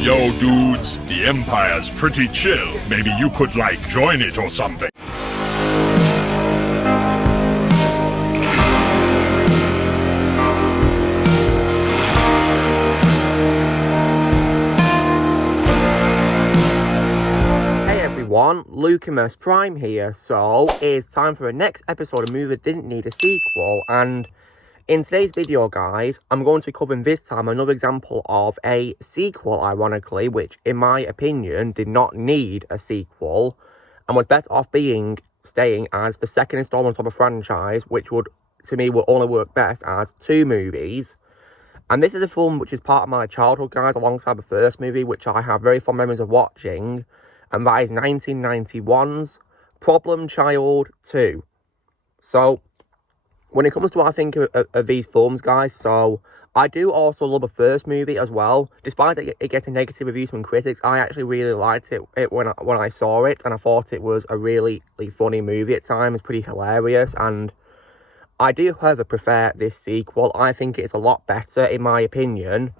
Yo, dudes, the Empire's pretty chill. Maybe you could, like, join it or something. Hey everyone, Lucamus Prime here. So, it's time for the next episode of Movie That Didn't Need a Sequel, and in today's video, guys, I'm going to be covering this time another example of a sequel, ironically, which, in my opinion, did not need a sequel, and was better off staying as the second installment of a franchise, which would only work best as two movies. And this is a film which is part of my childhood, guys, alongside the first movie, which I have very fond memories of watching, and that is 1991's Problem Child 2. So, when it comes to what I think of these films, guys, so I do also love the first movie as well. Despite it getting negative reviews from critics, I actually really liked it when I saw it, and I thought it was a really funny movie at times, pretty hilarious, and I do, however, prefer this sequel. I think it's a lot better, in my opinion,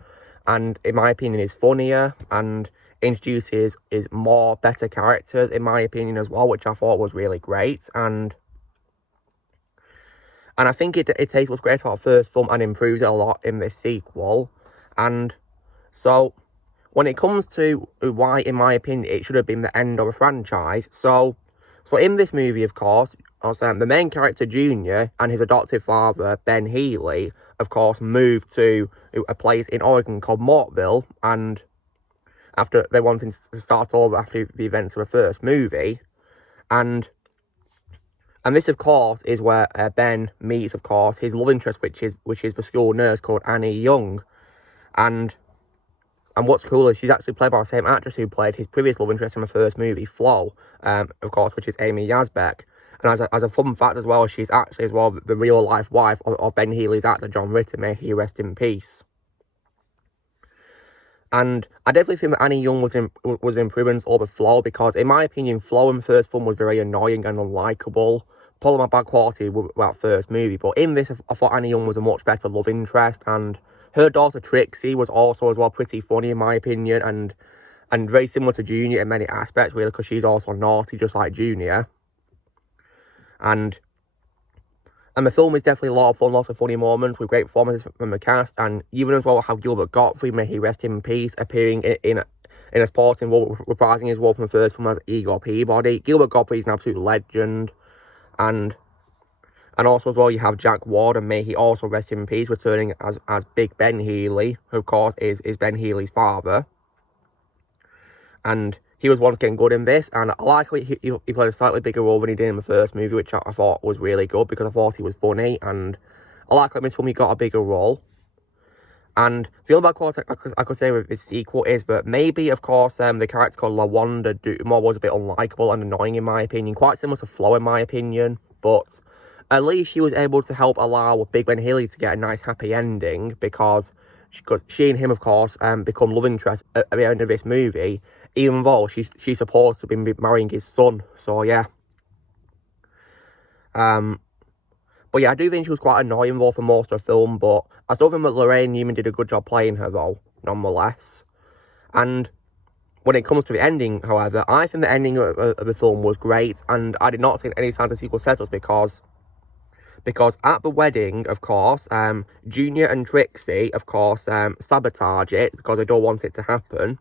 and in my opinion is funnier, and introduces more better characters, in my opinion, as well, which I thought was really great, and I think it takes what's great about the first film and improves it a lot in this sequel. And so, when it comes to why, in my opinion, it should have been the end of a franchise, so in this movie, of course, the main character, Junior, and his adoptive father, Ben Healy, of course, moved to a place in Oregon called Mortville, and after they wanted to start over after the events of the first movie, and this, of course, is where Ben meets, of course, his love interest, which is the school nurse called Annie Young. And what's cool is she's actually played by the same actress who played his previous love interest in the first movie, Flo, of course, which is Amy Yazbek. And as a fun fact as well, she's actually as well the real-life wife of Ben Healy's actor, John Ritter, may he rest in peace. And I definitely think that Annie Young was an improvement over Flo, because, in my opinion, Flo in the first film was very annoying and unlikable. Probably my bad quality with that first movie, but in this, I thought Annie Young was a much better love interest, and her daughter Trixie was also as well pretty funny, in my opinion, and very similar to Junior in many aspects, really, because she's also naughty, just like Junior. And the film is definitely a lot of fun, lots of funny moments with great performances from the cast, and even as well how Gilbert Gottfried, may he rest in peace, appearing in a supporting role, reprising his role from the first film as Igor Peabody. Gilbert Gottfried is an absolute legend, and also as well you have Jack Ward, and may he also rest in peace, returning as Big Ben Healy, who of course is Ben Healy's father. And he was once again good in this, and I like how he played a slightly bigger role than he did in the first movie, which I thought was really good, because I thought he was funny, and I like how in this film he got a bigger role. And the only bad quality I could say with this sequel is that maybe, of course, the character called LaWanda Dumont was a bit unlikable and annoying, in my opinion, quite similar to Flo, in my opinion, but at least she was able to help allow Big Ben Healy to get a nice happy ending, because she and him, of course, become love interests at the end of this movie, even though she's supposed to be marrying his son. So yeah. But yeah, I do think she was quite annoying though for most of the film, but I still think that Laraine Newman did a good job playing her though, nonetheless. And when it comes to the ending, however, I think the ending of the film was great, and I did not see any signs of sequel setups, because at the wedding, of course, Junior and Trixie, of course, sabotage it because they don't want it to happen.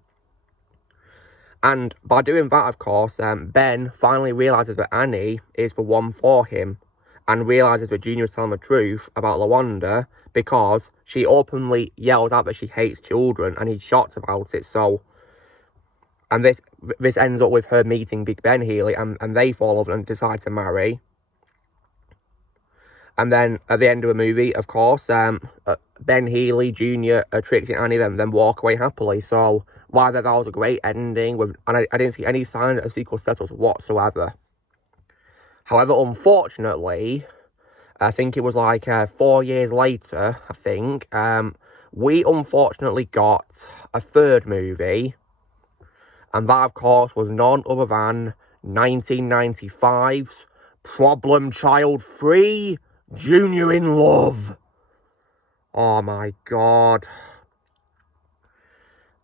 And by doing that, of course, Ben finally realises that Annie is the one for him, and realises that Junior is telling the truth about LaWanda, because she openly yells out that she hates children, and he's shocked about it. So, and this ends up with her meeting Big Ben Healy, and they fall over and decide to marry. And then at the end of the movie, of course, Ben Healy, Junior, Trixie and Annie then walk away happily. So while that was a great ending, and I didn't see any signs of sequel setups whatsoever. However, unfortunately, I think it was like 4 years later, I think, we unfortunately got a third movie. And that, of course, was none other than 1995's Problem Child 3, Junior in Love. Oh my god.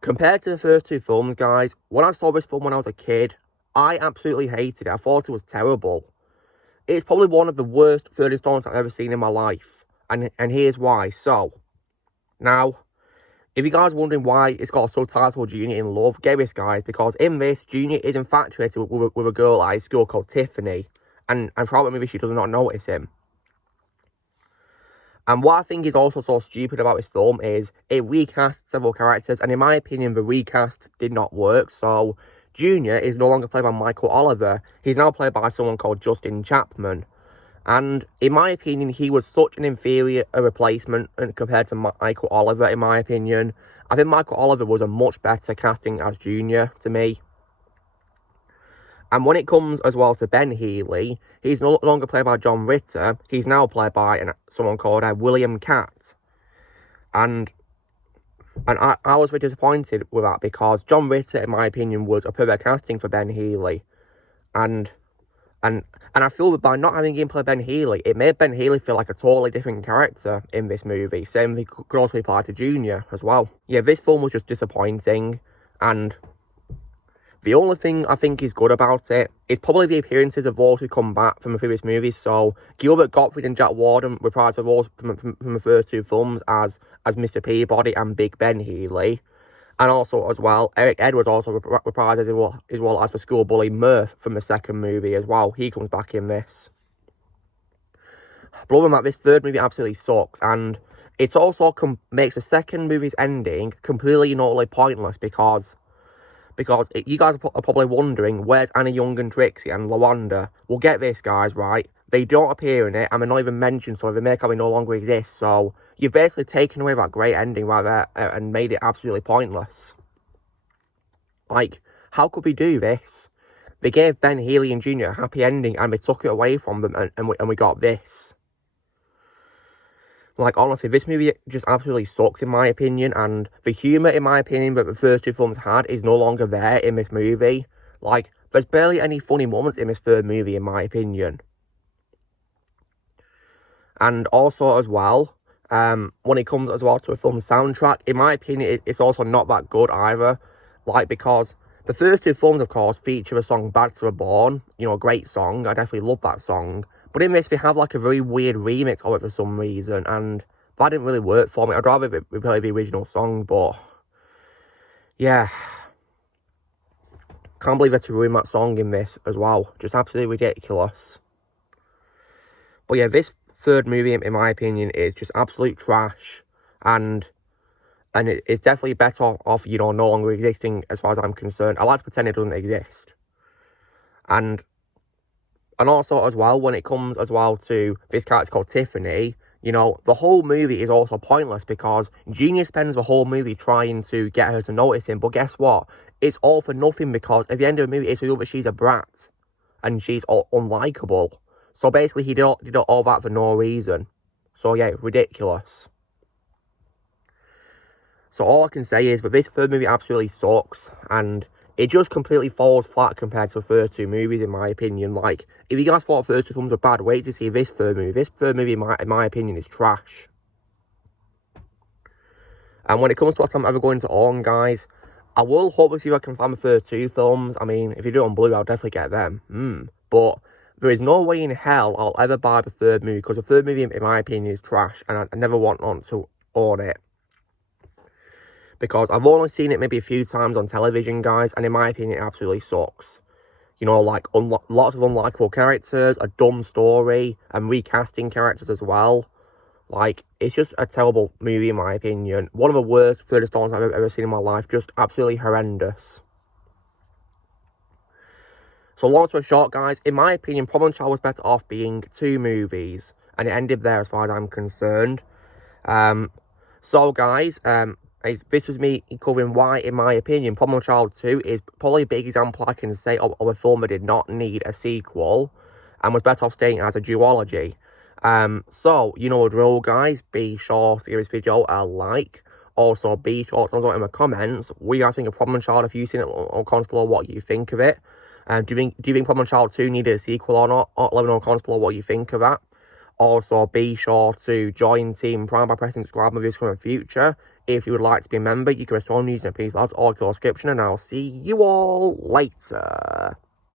Compared to the first two films, guys, when I saw this film when I was a kid, I absolutely hated it. I thought it was terrible. It's probably one of the worst third installments I've ever seen in my life. And here's why. So, now, if you guys are wondering why it's got a subtitle, Junior in Love, get this, guys, because in this, Junior is infatuated with a girl at his school called Tiffany. And throughout the movie, she does not notice him. And what I think is also so stupid about this film is it recasts several characters, and in my opinion, the recast did not work. So, Junior is no longer played by Michael Oliver. He's now played by someone called Justin Chapman. And in my opinion, he was such an inferior replacement compared to Michael Oliver, in my opinion. I think Michael Oliver was a much better casting as Junior to me. And when it comes as well to Ben Healy, he's no longer played by John Ritter. He's now played by someone called William Catt. And I was very disappointed with that because John Ritter, in my opinion, was a perfect casting for Ben Healy. And I feel that by not having him play Ben Healy, it made Ben Healy feel like a totally different character in this movie. Same thing could also be applied to Junior as well. Yeah, this film was just disappointing, and the only thing I think is good about it is probably the appearances of those who come back from the previous movies. So, Gilbert Gottfried and Jack Warden reprised their roles from the first two films as Mr. Peabody and Big Ben Healy. And also, as well, Eric Edwards also reprised his role as the school bully Murph from the second movie as well. He comes back in this. But other than that, this third movie absolutely sucks. And it also makes the second movie's ending completely and utterly pointless because you guys are probably wondering, where's Anna Young and Trixie and LaWanda? Well, get this, guys, right? They don't appear in it, and they're not even mentioned, so they make out they no longer exist. So, you've basically taken away that great ending right there and made it absolutely pointless. Like, how could we do this? They gave Ben Healy and Junior a happy ending, and they took it away from them, and we got this. Like, honestly, this movie just absolutely sucks, in my opinion, and the humour, in my opinion, that the first two films had is no longer there in this movie. Like, there's barely any funny moments in this third movie, in my opinion. And also, as well, when it comes as well to a film soundtrack, in my opinion, it's also not that good either. Like, because the first two films, of course, feature the song Bad to Reborn. You know, a great song. I definitely love that song. But in this, they have like a very weird remix of it for some reason, and that didn't really work for me. I'd rather play the original song, but yeah. Can't believe they had to ruin that song in this as well. Just absolutely ridiculous. But yeah, this third movie, in my opinion, is just absolute trash, and it's definitely better off, you know, no longer existing as far as I'm concerned. I like to pretend it doesn't exist. And also, as well, when it comes as well to this character called Tiffany, you know, the whole movie is also pointless because Junior spends the whole movie trying to get her to notice him. But guess what? It's all for nothing because at the end of the movie, it's revealed that she's a brat and she's unlikable. So basically, he did all that for no reason. So yeah, ridiculous. So all I can say is that this third movie absolutely sucks, and it just completely falls flat compared to the first two movies, in my opinion. Like, if you guys thought the first two films were bad, wait to see this third movie. This third movie, in my opinion, is trash. And when it comes to what I'm ever going to own, guys, I will hopefully see if I can find the first two films. I mean, if you do it on Blu-ray, I'll definitely get them. But there is no way in hell I'll ever buy the third movie, because the third movie, in my opinion, is trash, and I never want to own it. Because I've only seen it maybe a few times on television, guys, and in my opinion, it absolutely sucks. You know, like, lots of unlikable characters, a dumb story, and recasting characters as well. Like, it's just a terrible movie, in my opinion. One of the worst third installments I've ever seen in my life. Just absolutely horrendous. So, long story short, guys, in my opinion, Problem Child was better off being two movies. And it ended there as far as I'm concerned. So, guys, this was me covering why, in my opinion, Problem Child 2 is probably a big example I can say of a film that did not need a sequel and was better off staying as a duology. So, you know the drill, guys. Be sure to give this video a like. Also, be sure to in the comments what you guys think of Problem Child, if you've seen it, or comment below what you think of it. Do you think Problem Child 2 needed a sequel or not? Let me know in the comments below what you think of that. Also, be sure to join Team Prime by pressing subscribe for videos coming in the future. If you would like to be a member, you can restore them using a piece lads or description, and I'll see you all later.